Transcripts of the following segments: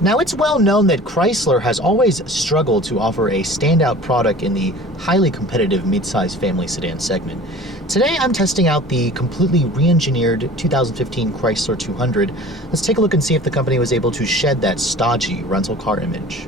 Now, it's well known that Chrysler has always struggled to offer a standout product in the highly competitive midsize family sedan segment. Today, I'm testing out the completely re-engineered 2015 Chrysler 200. Let's take a look and see if the company was able to shed that stodgy rental car image.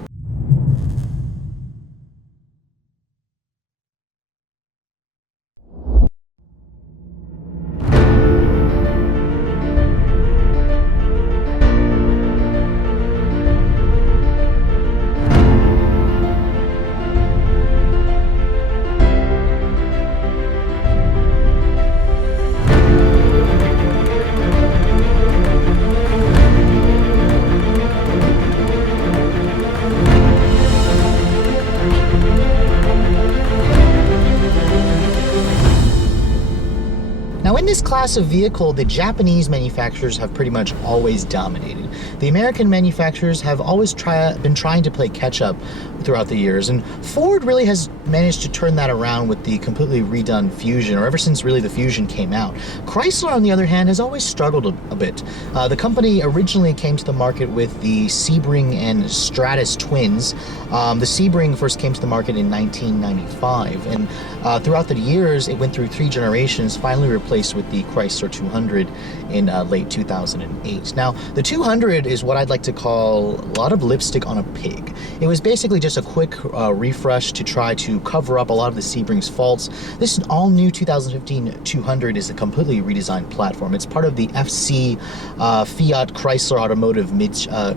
Now, in this class of vehicle, the Japanese manufacturers have pretty much always dominated. The American manufacturers have always been trying to play catch-up throughout the years, and Ford really has managed to turn that around with the completely redone Fusion, or ever since really the Fusion came out. Chrysler, on the other hand, has always struggled a bit. The company originally came to the market with the Sebring and Stratus twins. The Sebring first came to the market in 1995, and throughout the years, it went through 3 generations, finally replaced with the Chrysler 200 in late 2008. Now, the 200 is what I'd like to call a lot of lipstick on a pig. It was basically just a quick refresh to try to cover up a lot of the Sebring's faults. This all-new 2015 200 is a completely redesigned platform. It's part of the FC Fiat Chrysler Automotive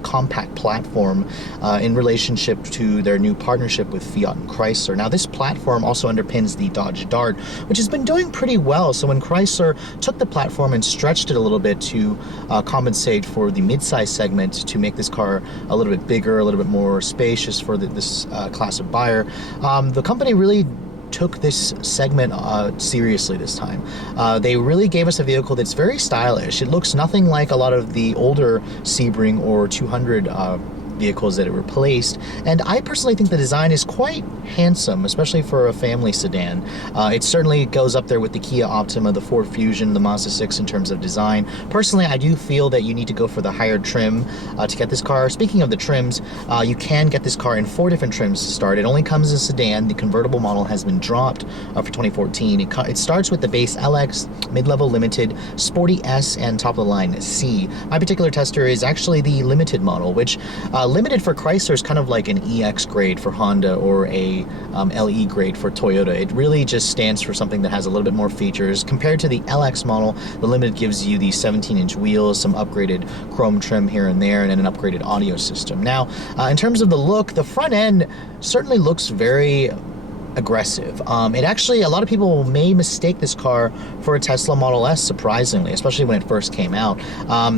compact platform in relationship to their new partnership with Fiat and Chrysler. Now, this platform also underpins the Dodge Dart, which has been doing pretty well. So when Chrysler took the platform and stretched it a little bit to compensate for the midsize segment, to make this car a little bit bigger, a little bit more spacious for this class of buyer, the company really took this segment seriously this time. They really gave us a vehicle that's very stylish. It looks nothing like a lot of the older Sebring or 200 vehicles that it replaced, and I personally think the design is quite handsome, especially for a family sedan. It certainly goes up there with the Kia Optima, the Ford Fusion, the Mazda 6 in terms of design. Personally, I do feel that you need to go for the higher trim to get this car. Speaking of the trims, you can get this car in 4 different trims to start. It only comes as a sedan. The convertible model has been dropped for 2014. It starts with the base LX, mid-level limited, Sporty S, and top-of-the-line C. My particular tester is actually the limited model, which limited for Chrysler is kind of like an EX grade for Honda or a LE grade for Toyota. It really just stands for something that has a little bit more features. Compared to the LX model, the limited gives you the 17-inch wheels, some upgraded chrome trim here and there, and then an upgraded audio system. Now, in terms of the look, the front end certainly looks very aggressive. It actually, a lot of people may mistake this car for a Tesla Model S, surprisingly, especially when it first came out.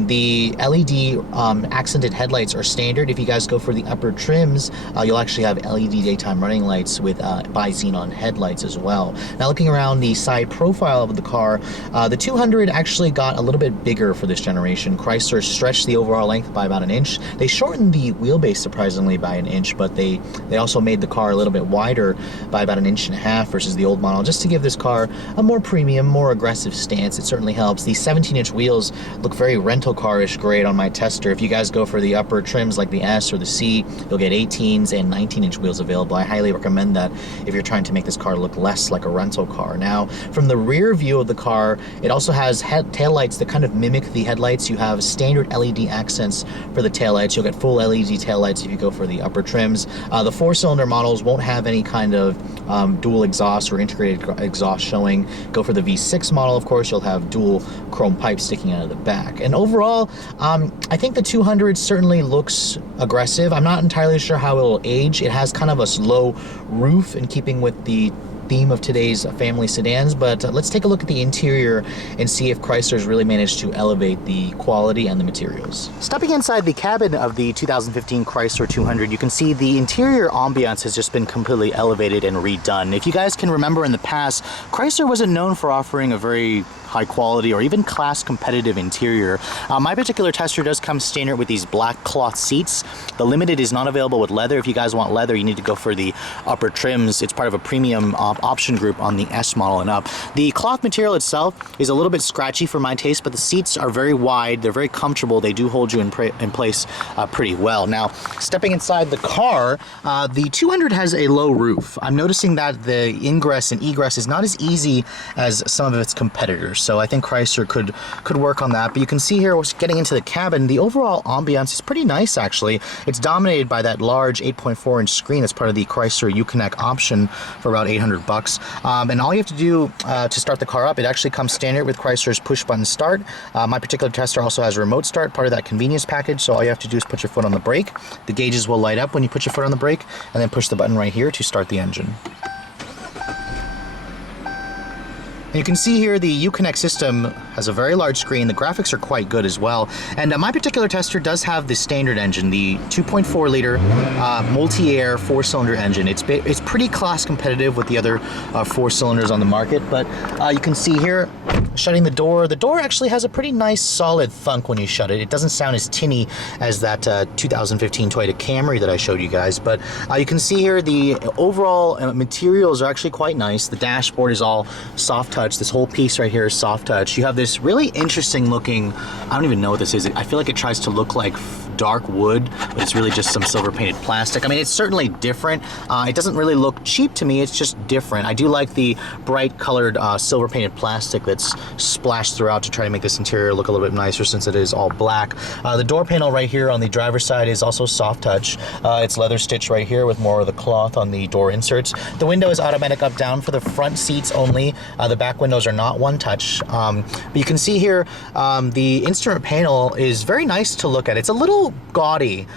The LED accented headlights are standard. If you guys go for the upper trims, you'll actually have LED daytime running lights with bi-xenon headlights as well. Now, looking around the side profile of the car, the 200 actually got a little bit bigger for this generation. Chrysler stretched the overall length by about 1 inch. They shortened the wheelbase surprisingly by 1 inch, but they also made the car a little bit wider by about 1.5 inches versus the old model, just to give this car a more premium, more aggressive stance. It certainly helps. The 17-inch wheels look very rental car-ish great on my tester. If you guys go for the upper trims like the S or the C, you'll get 18s and 19-inch wheels available. I highly recommend that if you're trying to make this car look less like a rental car. Now, from the rear view of the car, it also has taillights that kind of mimic the headlights. You have standard LED accents for the taillights. You'll get full LED taillights if you go for the upper trims. The 4-cylinder models won't have any kind of dual exhaust or integrated exhaust showing. Go for the V6 model, of course, you'll have dual chrome pipes sticking out of the back. And overall, I think the 200 certainly looks aggressive. I'm not entirely sure how it'll age. It has kind of a slow roof in keeping with the theme of today's family sedans, but let's take a look at the interior and see if Chrysler's really managed to elevate the quality and the materials. Stepping inside the cabin of the 2015 Chrysler 200, you can see the interior ambiance has just been completely elevated and redone. If you guys can remember in the past, Chrysler wasn't known for offering a very high quality or even class competitive interior. My particular tester does come standard with these black cloth seats. The Limited is not available with leather. If you guys want leather, you need to go for the upper trims. It's part of a premium option option group on the S model and up. The cloth material itself is a little bit scratchy for my taste, but the seats are very wide, they're very comfortable, they do hold you in place pretty well. Now, stepping inside the car, the 200 has a low roof. I'm noticing that the ingress and egress is not as easy as some of its competitors, so I think Chrysler could work on that. But you can see here, getting into the cabin, the overall ambiance is pretty nice actually. It's dominated by that large 8.4-inch screen that's part of the Chrysler Uconnect option for about $800. And all you have to do to start the car up, it actually comes standard with Chrysler's push-button start. My particular tester also has a remote start, part of that convenience package, so all you have to do is put your foot on the brake. The gauges will light up when you put your foot on the brake, and then push the button right here to start the engine. And you can see here the Uconnect system has a very large screen. The graphics are quite good as well. And my particular tester does have the standard engine, the 2.4 liter multi-air 4-cylinder engine. It's pretty class competitive with the other 4 cylinders on the market, but you can see here, shutting the door actually has a pretty nice solid thunk when you shut it. It doesn't sound as tinny as that 2015 Toyota Camry that I showed you guys, but you can see here the overall materials are actually quite nice. The dashboard is all soft touch. This whole piece right here is soft touch. You have this really interesting looking, I don't even know what this is. I feel like it tries to look like dark wood, but it's really just some silver painted plastic. I mean, it's certainly different. It doesn't really look cheap to me, it's just different. I do like the bright colored silver painted plastic that's splashed throughout to try to make this interior look a little bit nicer since it is all black. The door panel right here on the driver's side is also soft touch. It's leather stitched right here with more of the cloth on the door inserts. The window is automatic up down for the front seats only. The back windows are not one touch. But you can see here the instrument panel is very nice to look at. It's a little gaudy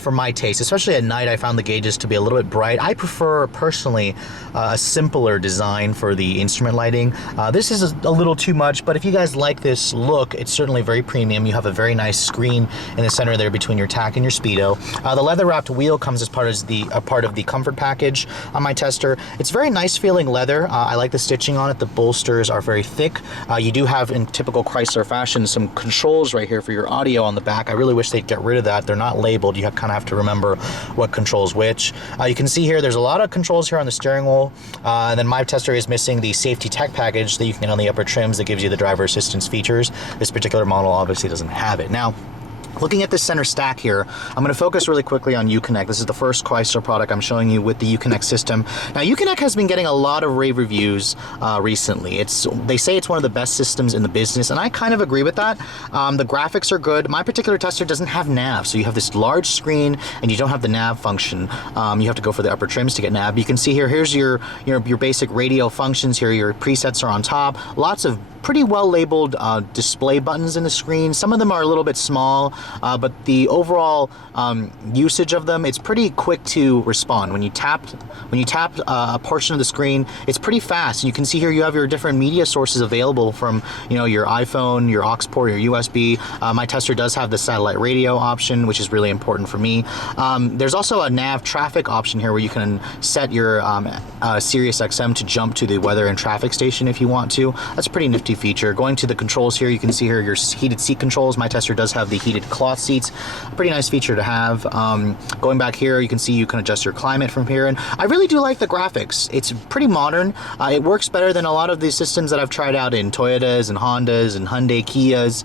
for my taste, especially at night. I found the gauges to be a little bit bright. I prefer personally a simpler design for the instrument lighting. This is a little too much, but if you guys like this look, it's certainly very premium. You have a very nice screen in the center there between your tack and your speedo. The leather wrapped wheel comes as part of the comfort package on my tester. It's very nice feeling leather. I like the stitching on it. The bolsters are very thick. You do have, in typical Chrysler fashion, some controls right here for your audio on the back. I really wish they'd get rid of that. They're not labeled. You kind of have to remember what controls which. You can see here there's a lot of controls here on the steering wheel, and then my tester is missing the safety tech package that you can get on the upper trims that gives you the driver assistance features. This particular model obviously doesn't have it. Now, looking at this center stack here, I'm going to focus really quickly on Uconnect. This is the first Chrysler product I'm showing you with the Uconnect system. Now, Uconnect has been getting a lot of rave reviews recently. They say it's one of the best systems in the business, and I kind of agree with that. The graphics are good. My particular tester doesn't have nav, so you have this large screen and you don't have the nav function. You have to go for the upper trims to get nav. You can see here, here's your basic radio functions here. Your presets are on top. Lots of pretty well labeled display buttons in the screen. Some of them are a little bit small, but the overall usage of them, it's pretty quick to respond. When you tap a portion of the screen, it's pretty fast. You can see here you have your different media sources available from your iPhone, your aux port, your USB. My tester does have the satellite radio option, which is really important for me. There's also a nav traffic option here where you can set your Sirius XM to jump to the weather and traffic station if you want to. That's a pretty nifty feature. Going to the controls here, you can see here your heated seat controls. My tester does have the heated cloth seats. A pretty nice feature to have. Going back here, you can see you can adjust your climate from here, and I really do like the graphics. It's pretty modern. It works better than a lot of the systems that I've tried out in Toyotas and Hondas and Hyundai, Kias.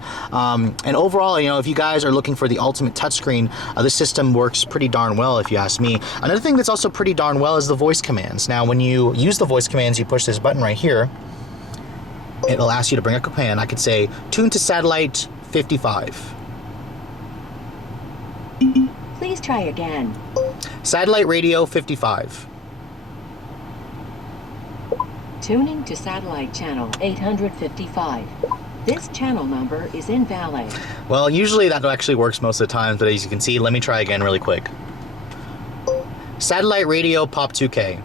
And overall, if you guys are looking for the ultimate touchscreen, this system works pretty darn well if you ask me. Another thing that's also pretty darn well is the voice commands. Now, when you use the voice commands, you push this button right here. It'll ask you to bring up a command. I could say, tune to satellite 55. Please try again. Satellite radio 55. Tuning to satellite channel 855. This channel number is invalid. Well, usually that actually works most of the time, but as you can see, let me try again really quick. Satellite radio pop 2K.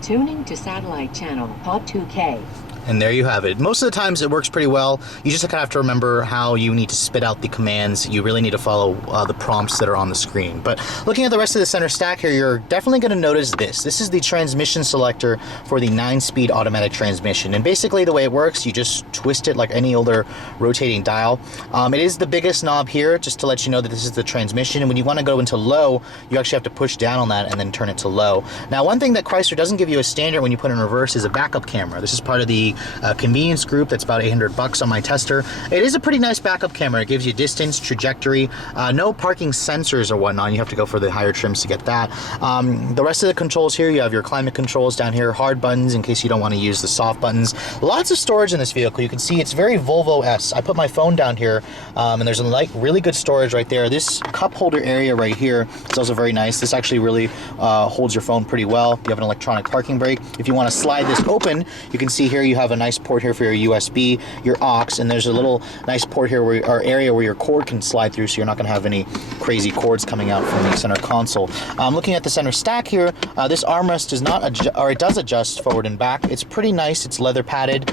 Tuning to satellite channel Pop 2K. And there you have it. Most of the times it works pretty well. You just kind of have to remember how you need to spit out the commands. You really need to follow the prompts that are on the screen. But looking at the rest of the center stack here, you're definitely going to notice this. This is the transmission selector for the 9-speed automatic transmission. And basically the way it works, you just twist it like any older rotating dial. It is the biggest knob here, just to let you know that this is the transmission. And when you want to go into low, you actually have to push down on that and then turn it to low. Now, one thing that Chrysler doesn't give you a standard when you put it in reverse is a backup camera. This is part of the convenience group. That's about $800 on my tester. It is a pretty nice backup camera. It gives you distance, trajectory, no parking sensors or whatnot. You have to go for the higher trims to get that. The rest of the controls here, you have your climate controls down here, hard buttons in case you don't want to use the soft buttons. Lots of storage in this vehicle. You can see it's very Volvo-esque. I put my phone down here, and there's really good storage right there. This cup holder area right here is also very nice. This actually really holds your phone pretty well. You have an electronic parking brake. If you want to slide this open, you can see here you have a nice port here for your USB, your aux, and there's a little nice port here or area where your cord can slide through, so you're not going to have any crazy cords coming out from the center console. Looking at the center stack here, this armrest does not adjust, or it does adjust forward and back. It's pretty nice. It's leather padded.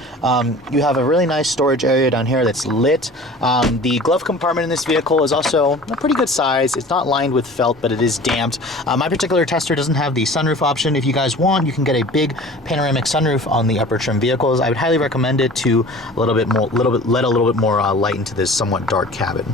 You have a really nice storage area down here that's lit. The glove compartment in this vehicle is also a pretty good size. It's not lined with felt, but it is damped. My particular tester doesn't have the sunroof option. If you guys want, you can get a big panoramic sunroof on the upper trim vehicles. I would highly recommend it to let a little bit more light into this somewhat dark cabin.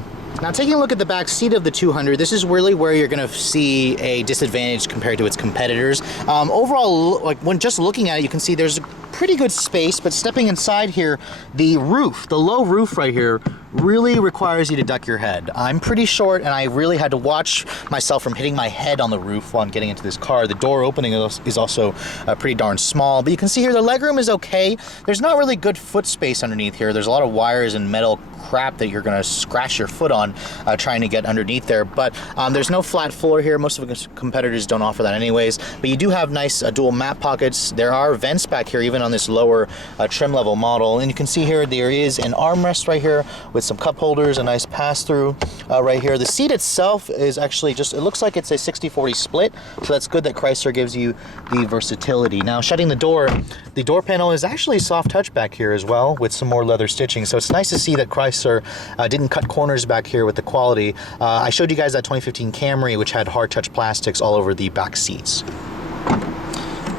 Now, taking a look at the back seat of the 200, this is really where you're going to see a disadvantage compared to its competitors. Overall, like when just looking at it, you can see there's a pretty good space, but stepping inside here, the roof, the low roof right here, really requires you to duck your head. I'm pretty short, and I really had to watch myself from hitting my head on the roof while I'm getting into this car. The door opening is also pretty darn small, but you can see here the legroom is okay. There's not really good foot space underneath here. There's a lot of wires and metal crap that you're gonna scratch your foot on trying to get underneath there, but there's no flat floor here. Most of the competitors don't offer that anyways, but you do have nice dual map pockets. There are vents back here, even on this lower trim level model, and you can see here there is an armrest right here with some cup holders, a nice pass-through right here. The seat itself is actually just, it looks like it's a 60-40 split, so that's good that Chrysler gives you the versatility. Now, shutting the door panel is actually soft touch back here as well with some more leather stitching, so it's nice to see that Chrysler didn't cut corners back here with the quality. I showed you guys that 2015 Camry, which had hard touch plastics all over the back seats.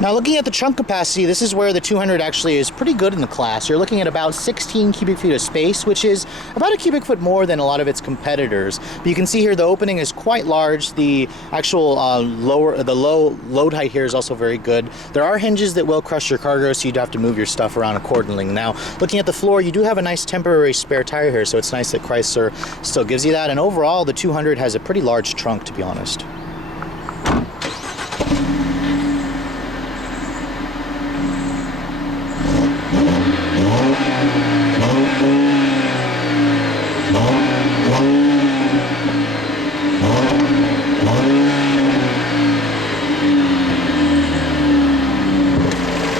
Now, looking at the trunk capacity, this is where the 200 actually is pretty good in the class. You're looking at about 16 cubic feet of space, which is about a cubic foot more than a lot of its competitors. But you can see here the opening is quite large. The actual low load height here is also very good. There are hinges that will crush your cargo, so you'd have to move your stuff around accordingly. Now, looking at the floor, you do have a nice temporary spare tire here, so it's nice that Chrysler still gives you that. And overall, the 200 has a pretty large trunk, to be honest.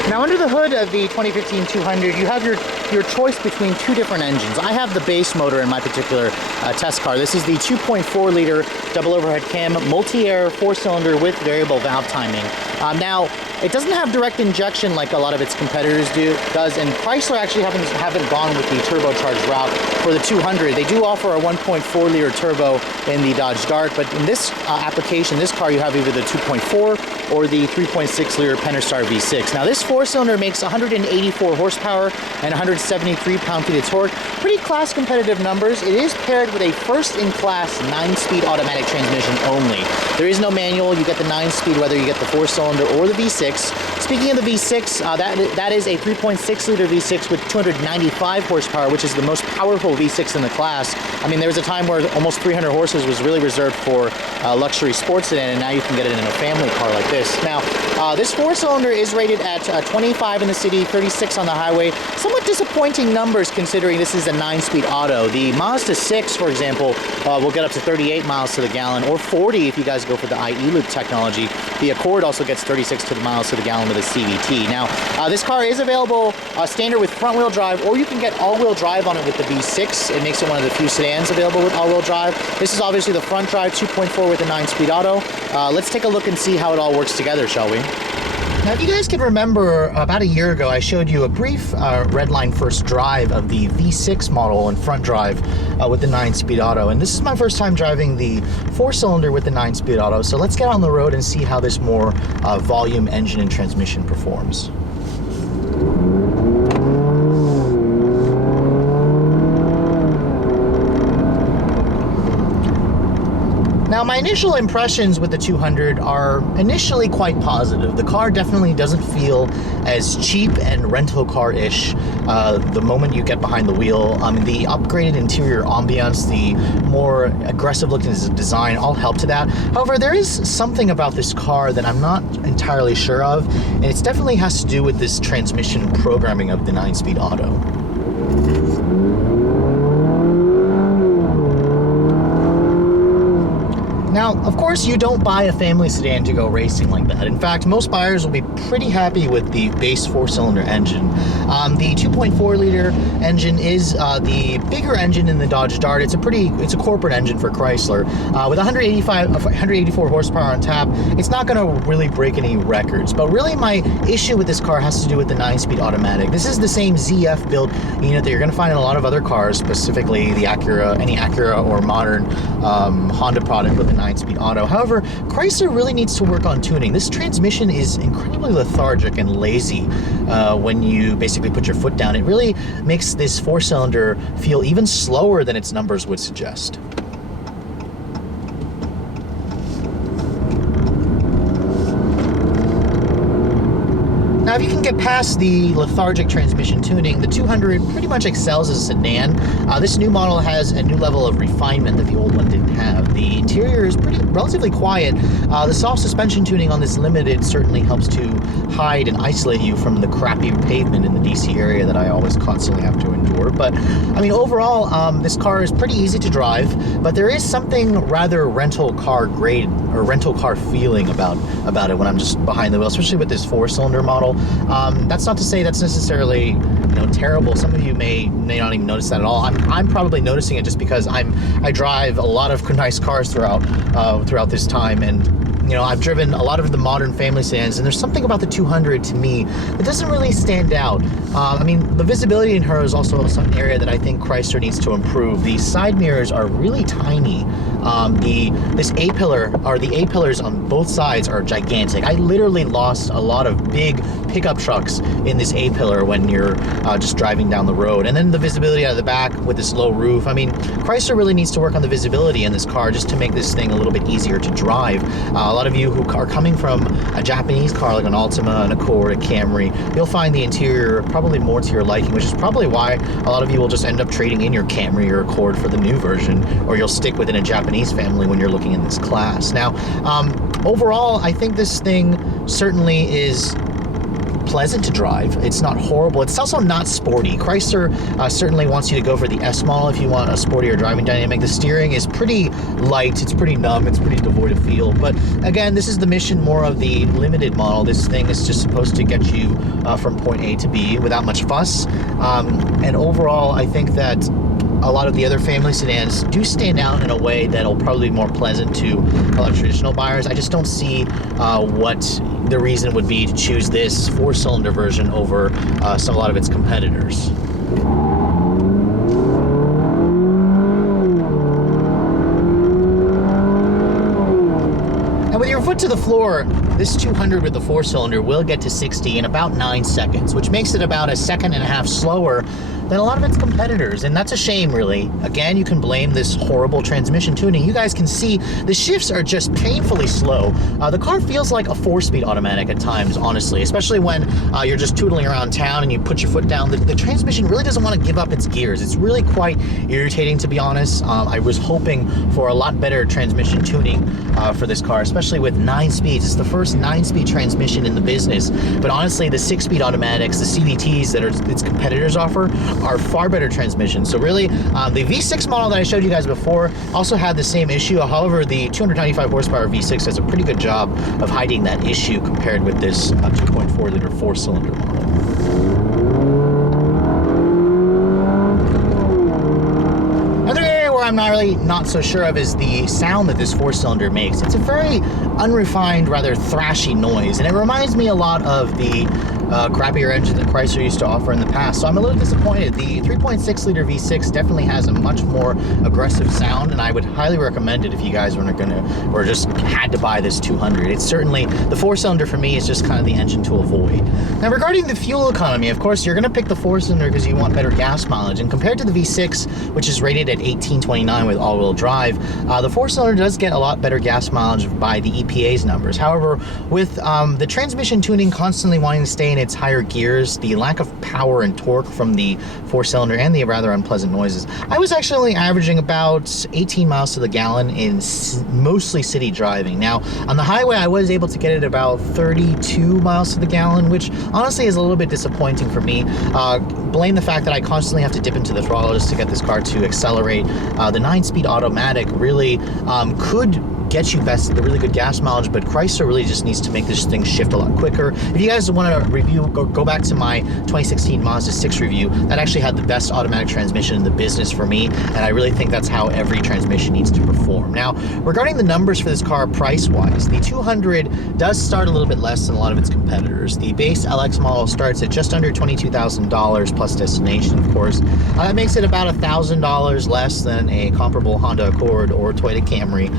Now, under the hood of the 2015 200, you have your choice between two different engines. I have the base motor in my particular test car. This is the 2.4 liter double overhead cam multi-air 4-cylinder with variable valve timing. Now, it doesn't have direct injection like a lot of its competitors does, and Chrysler actually haven't gone with the turbocharged route for the 200. They do offer a 1.4 liter turbo in the Dodge Dart, but in this application, this car, you have either the 2.4 or the 3.6 liter Pentastar V6. Now, this 4-cylinder makes 184 horsepower and 173 pound-feet of torque. Pretty class competitive numbers. It is paired with a first-in-class 9-speed automatic transmission only. There is no manual. You get the 9-speed whether you get the 4-cylinder or the V6. Speaking of the V6, that is a 3.6 liter V6 with 295 horsepower, which is the most powerful V6 in the class. I mean, there was a time where almost 300 horses was really reserved for luxury sports sedan, and now you can get it in a family car like this. Now, this 4-cylinder is rated at 25 in the city, 36 on the highway. Somewhat disappointing numbers considering this is a 9-speed auto. The Mazda 6, for example, will get up to 38 miles to the gallon, or 40 if you guys go for the IE loop technology. The Accord also gets 36 miles to the gallon with a CVT. Now, this car is available standard with front-wheel drive, or you can get all-wheel drive on it with the V6. It makes it one of the few sedans available with all-wheel drive. This is obviously the front drive 2.4 with a 9-speed auto. Let's take a look and see how it all works together, shall we? Now, if you guys can remember, about a year ago, I showed you a brief Redline first drive of the V6 model and front drive with the 9-speed auto. And this is my first time driving the 4-cylinder with the 9-speed auto. So let's get on the road and see how this more volume engine and transmission performs. Now, my initial impressions with the 200 are initially quite positive. The car definitely doesn't feel as cheap and rental car-ish the moment you get behind the wheel. The upgraded interior ambiance, the more aggressive looking design all help to that. However, there is something about this car that I'm not entirely sure of, and it definitely has to do with this transmission programming of the 9-speed auto. Now, of course, you don't buy a family sedan to go racing like that. In fact, most buyers will be pretty happy with the base 4-cylinder engine. The 2.4-liter engine is the bigger engine in the Dodge Dart. It's a corporate engine for Chrysler. With 184 horsepower on tap, it's not going to really break any records. But really, my issue with this car has to do with the 9-speed automatic. This is the same ZF built unit that you're going to find in a lot of other cars, specifically the Acura, any Acura or modern Honda product with the 9-speed auto. However, Chrysler really needs to work on tuning. This transmission is incredibly lethargic and lazy when you basically put your foot down. It really makes this 4-cylinder feel even slower than its numbers would suggest. Now, if you can get past the lethargic transmission tuning, the 200 pretty much excels as a sedan. This new model has a new level of refinement that the old one didn't have. The interior is relatively quiet. The soft suspension tuning on this Limited certainly helps to hide and isolate you from the crappy pavement in the DC area that I always constantly have to endure. But, overall, this car is pretty easy to drive, but there is something rather rental car grade or rental car feeling about it when I'm just behind the wheel, especially with this 4-cylinder model. That's not to say that's necessarily terrible. Some of you may not even notice that at all. I'm probably noticing it just because I drive a lot of nice cars throughout this time, and I've driven a lot of the modern family sedans, and there's something about the 200 to me that doesn't really stand out. The visibility in her is also some area that I think Chrysler needs to improve. The side mirrors are really tiny. The A-pillars on both sides are gigantic. I literally lost a lot of big pickup trucks in this A-pillar when you're just driving down the road. And then the visibility out of the back with this low roof. Chrysler really needs to work on the visibility in this car just to make this thing a little bit easier to drive. A lot of you who are coming from a Japanese car like an Altima, an Accord, a Camry, you'll find the interior probably more to your liking, which is probably why a lot of you will just end up trading in your Camry or Accord for the new version, or you'll stick within a Japanese family when you're looking in this class. Now, overall, I think this thing certainly is pleasant to drive. It's not horrible. It's also not sporty. Chrysler certainly wants you to go for the S model if you want a sportier driving dynamic. The steering is pretty light. It's pretty numb. It's pretty devoid of feel. But again, this is the mission more of the Limited model. This thing is just supposed to get you from point A to B without much fuss. And overall, I think that a lot of the other family sedans do stand out in a way that'll probably be more pleasant to a lot of traditional buyers. I just don't see what the reason would be to choose this 4-cylinder version over a lot of its competitors. And with your foot to the floor, this 200 with the 4-cylinder will get to 60 in about 9 seconds, which makes it about a second and a half slower than a lot of its competitors, and that's a shame, really. Again, you can blame this horrible transmission tuning. You guys can see the shifts are just painfully slow. The car feels like a 4-speed automatic at times, honestly, especially when you're just tootling around town and you put your foot down. The transmission really doesn't want to give up its gears. It's really quite irritating, to be honest. I was hoping for a lot better transmission tuning for this car, especially with 9 speeds. It's the first 9-speed transmission in the business, but honestly, the 6-speed automatics, the CVTs that its competitors offer, are far better transmissions. So really, the V6 model that I showed you guys before also had the same issue. However, the 295 horsepower V6 does a pretty good job of hiding that issue compared with this 2.4-liter 4-cylinder model. I'm not so sure of is the sound that this 4-cylinder makes. It's a very unrefined, rather thrashy noise, and it reminds me a lot of the crappier engine that Chrysler used to offer in the past. So I'm a little disappointed. The 3.6 liter V6 definitely has a much more aggressive sound, and I would highly recommend it if you guys or just had to buy this 200. It's certainly, the 4-cylinder for me is just kind of the engine to avoid. Now regarding the fuel economy, of course, you're gonna pick the 4-cylinder because you want better gas mileage, and compared to the V6, which is rated at 1829 with all-wheel drive, the 4-cylinder does get a lot better gas mileage by the EPA's numbers. However, with the transmission tuning constantly wanting to stay in its higher gears, the lack of power and torque from the 4-cylinder, and the rather unpleasant noises, I was actually only averaging about 18 miles to the gallon in mostly city driving. Now, on the highway, I was able to get it about 32 miles to the gallon, which honestly is a little bit disappointing for me. Blame the fact that I constantly have to dip into the throttle just to get this car to accelerate. The 9-speed automatic really could get you the really good gas mileage, but Chrysler really just needs to make this thing shift a lot quicker. If you guys want to review, go back to my 2016 Mazda 6 review. That actually had the best automatic transmission in the business for me, and I really think that's how every transmission needs to perform. Now, regarding the numbers for this car price-wise, the 200 does start a little bit less than a lot of its competitors. The base LX model starts at just under $22,000 plus destination, of course. That makes it about $1,000 less than a comparable Honda Accord or Toyota Camry.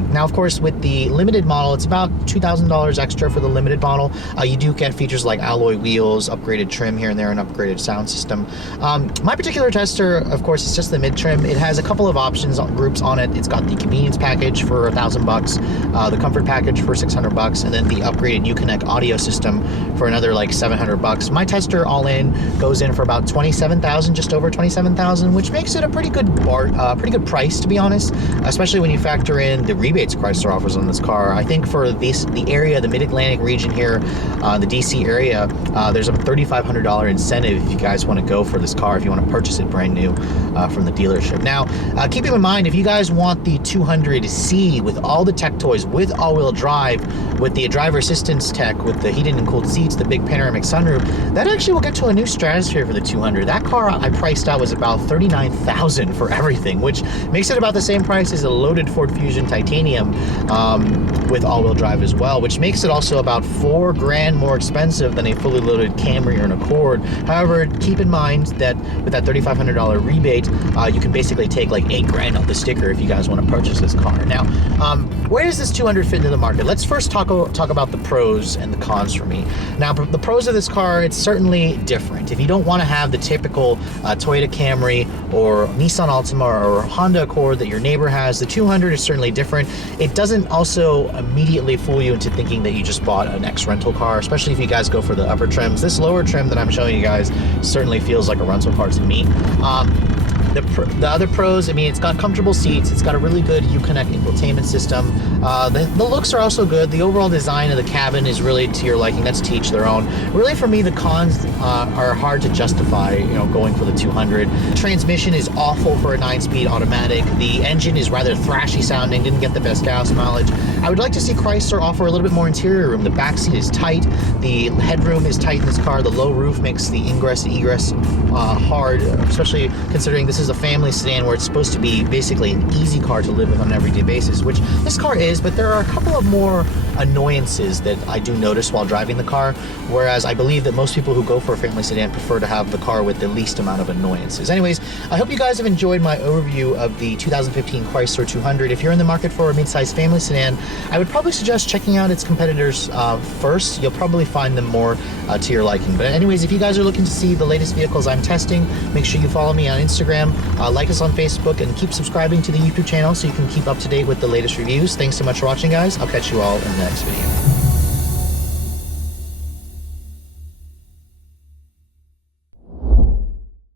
Now, of course, with the limited model, it's about $2,000 extra for the limited model. You do get features like alloy wheels, upgraded trim here and there, and upgraded sound system. My particular tester, of course, is just the mid trim. It has a couple of options groups on it. It's got the convenience package for $1,000, the comfort package for $600, and then the upgraded Uconnect audio system for another like $700. My tester all in goes in for about $27,000, just over $27,000, which makes it a pretty good price, to be honest, especially when you factor in the rebates Chrysler offers on this car. I think for the area, the Mid-Atlantic region here, the DC area, there's a $3,500 incentive if you guys want to go for this car, if you want to purchase it brand new from the dealership. Now, keeping in mind, if you guys want the 200C with all the tech toys, with all-wheel drive, with the driver assistance tech, with the heated and cooled seats, the big panoramic sunroof, that actually will get to a new stratosphere for the 200. That car I priced out was about $39,000 for everything, which makes it about the same price as a loaded Ford Fusion Titanium with all-wheel drive as well, which makes it also about $4,000 more expensive than a fully loaded Camry or an Accord. However, keep in mind that with that $3,500 rebate, you can basically take like $8,000 off the sticker if you guys want to purchase this car. Now, where does this 200 fit into the market? Let's first talk about the pros and the cons for me. Now, the pros of this car, it's certainly different. If you don't want to have the typical Toyota Camry or Nissan Altima or Honda Accord that your neighbor has, the 200 is certainly different. It doesn't also immediately fool you into thinking that you just bought an ex-rental car, especially if you guys go for the upper trims. This lower trim that I'm showing you guys certainly feels like a rental car to me. The other pros, I mean, it's got comfortable seats, it's got a really good Uconnect infotainment system. The looks are also good. The overall design of the cabin is really to your liking. That's to each their own. Really, for me, the cons are hard to justify, going for the 200. Transmission is awful for a 9-speed automatic. The engine is rather thrashy sounding, didn't get the best gas mileage. I would like to see Chrysler offer a little bit more interior room. The back seat is tight, the headroom is tight in this car, the low roof makes the ingress and egress hard, especially considering this is a family sedan where it's supposed to be basically an easy car to live with on an everyday basis, which this car is, but there are a couple of more annoyances that I do notice while driving the car, whereas I believe that most people who go for a family sedan prefer to have the car with the least amount of annoyances. Anyways, I hope you guys have enjoyed my overview of the 2015 Chrysler 200. If you're in the market for a mid-sized family sedan, I would probably suggest checking out its competitors first. You'll probably find them more to your liking. But anyways, if you guys are looking to see the latest vehicles I'm testing, make sure you follow me on Instagram, like us on Facebook, and keep subscribing to the YouTube channel so you can keep up to date with the latest reviews. Thanks so much for watching, guys. I'll catch you all in the next video.